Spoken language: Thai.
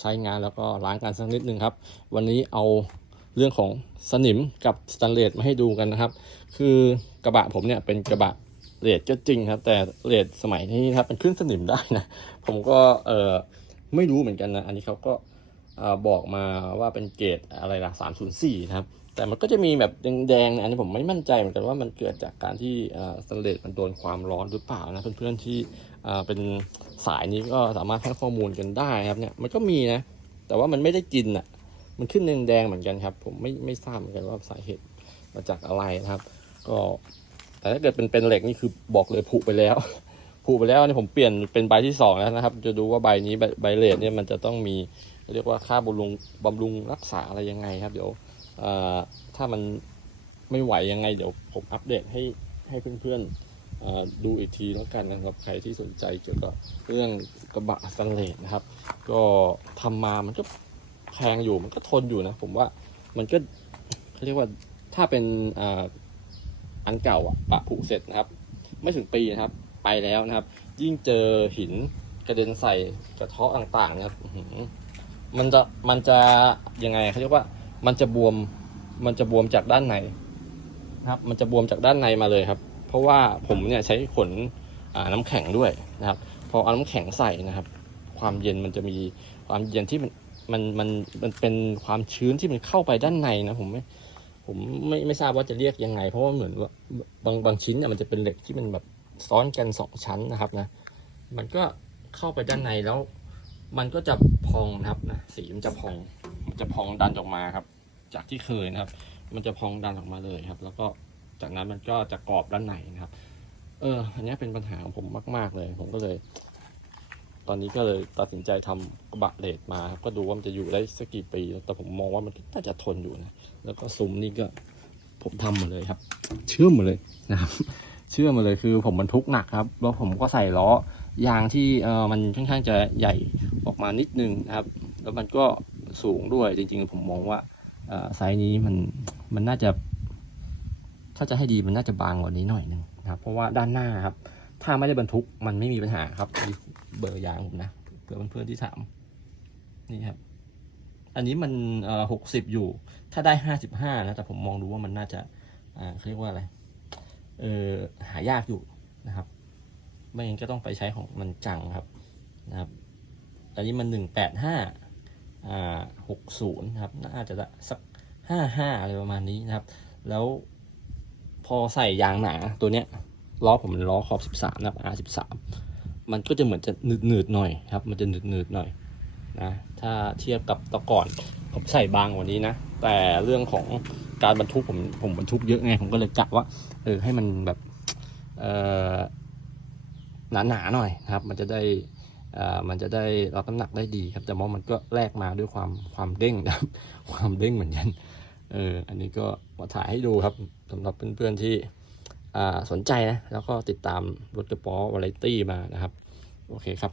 ใช้งานแล้วก็ล้างกันสักนิดนึงครับ วันนี้เอาเรื่องของสนิมกับสแตนเลสมาให้ดูกันนะครับ คือกระบะผมเนี่ยเป็นกระบะเลดก็จริงครับ แต่เลดสมัยนี้ครับเป็นเครื่องสนิมได้นะ ผมก็เออไม่รู้เหมือนกันนะ อันนี้เขาก็บอกมาว่าเป็นเกรดอะไรล่ะ304 นะครับ แต่มันก็จะมีแบบแดงๆนะอันนี้ผมไม่มั่นใจเหมือนกันว่ามันเกิดจากการที่สแตเลสมันโดนความร้อนหรือเปล่านะเพื่อนๆที่เป็นสายนี้ก็สามารถให้ข้อมูลกันได้ครับเนี่ยมันก็มีนะ แต่ว่ามันไม่ได้กินอะ มันขึ้นแดงๆเหมือนกันครับ ผมไม่ไม่ทราบเหมือนกันว่าสาเหตุมาจากอะไรนะครับ ก็แต่ถ้าเกิดเป็นเป็นเหล็กนี่คือบอกเลยผุไปแล้วผุไปแล้วอันนี่ผมเปลี่ยนเป็นใบที่สองแล้วนะครับ จะดูว่าใบนี้ใบใบเลดเนี่ยมันจะต้องมีเรียกว่าค่าบำรุงบำรุงรักษาอะไรยังไงครับเดี๋ยว ถ้ามันไม่ไหวยังไงเดี๋ยวผมอัปเดตให้ให้เพื่อนๆดูอีกทีแล้วกันนะครับใครที่สนใจเกี่ยวกับเรื่องกระบะสแตนเลสนะครับ ก็ทำมามันก็แพงอยู่มันก็ทนอยู่นะ ผมว่ามันก็เขาเรียกว่าถ้าเป็นอ,อันเก่าอะปะผุเสร็จนะครับ ไม่ถึงปีนะครับ ไปแล้วนะครับ ยิ่งเจอหินกระเด็นใส่กระเทาะต่างๆนะครับมันจะมันจะยังไงเขาเรียกว่า มันจะบวมมันจะบวมจากด้านในนะครับ มันจะบวมจากด้านในมาเลยครับ เพราะว่าผมเนี่ยใช้ขนน้ำแข็งด้วยนะครับ พอเอาน้ำแข็งใส่นะครับ ความเย็นมันจะมีความเย็นที่มันมันมันมันเป็นความชื้นที่มันเข้าไปด้านในนะผมไม่ผมไม่ไม่ทราบว่าจะเรียกยังไง เพราะว่าเหมือนว่าบางบางชิ้นเนี่ยมันจะเป็นเหล็กที่มันแบบซ้อนกันสองชั้นนะครับนะ มันก็เข้าไปด้านในแล้ว มันก็จะพองนะครับนะสีมันจะพองมันจะพองดันออกมาครับ จากที่เคยนะครับ มันจะพองดันออกมาเลยครับ แล้วก็จากนั้นมันก็จะกรอบด้านในนะครับ เออ อันนี้เป็นปัญหาของผมมาก ๆเลย ผมก็เลย ตอนนี้ก็เลยตัดสินใจทำกระบะเลดมาครับก็ดูว่ามันจะอยู่ได้สักกี่ปี แต่ผมมองว่ามันน่าจะทนอยู่นะ แล้วก็ซุ้มนี่ก็ผมทำมาเลยครับ เชื่อมมาเลยนะครับ เชื่อมมาเลยคือผมบรรทุกหนักครับ แล้วผมก็ใส่ล้อยางที่เออมันค่อนข้างจะใหญ่ออกมานิดนึงนะครับ แล้วมันก็สูงด้วยจริงๆ ผมมองว่า ไซส์นี้มันมันน่าจะถ้าจะให้ดีมันน่าจะบางกว่านี้หน่อยหนึงนะครับ เพราะว่าด้านหน้าครับ ถ้าไม่ได้บรรทุกมันไม่มีปัญหาครับเบอร์ยางผมนะเผื่อเพื่อนๆที่ถามนี่ครับ อันนี้มันหกสิบอยู่ ถ้าได้ห้าสิบห้านะแต่ผมมองดูว่ามันน่าจะอ่าเขาเรียกว่าอะไรเออหายากอยู่นะครับไม่งั้นก็ต้องไปใช้ของมันจังครับนะครับ อันนี้มันหนึ่งแปดห้า หกศูนย์ครับ น่าจะสักห้าห้าอะไรประมาณนี้นะครับ แล้วพอใส่ยางหนาตัวเนี้ยล้อผมเป็นล้อขอบสิบสามนะครับ R สิบสามมันก็จะเหมือนจะหนืดหนืดหน่อยครับ มันจะหนืดหนืดหน่อยนะถ้าเทียบกับตะก่อนผมใส่บางกว่านี้นะ แต่เรื่องของการบรรทุกผมผมบรรทุกเยอะไง ผมก็เลยกะว่าเออให้มันแบบเออหนาหนาหน่อยนะครับ มันจะได้ มันจะได้รับน้ำหนักได้ดีครับ แต่ว่ามันก็แลกมาด้วยความความเด้งนะครับความเด้งเหมือนกันเอออันนี้ก็มาถ่ายให้ดูครับสำหรับเพื่อนๆที่อ่สนใจนะ แล้วก็ติดตามรถกระป๋อวาไรตี้มานะครับ โอเคครับ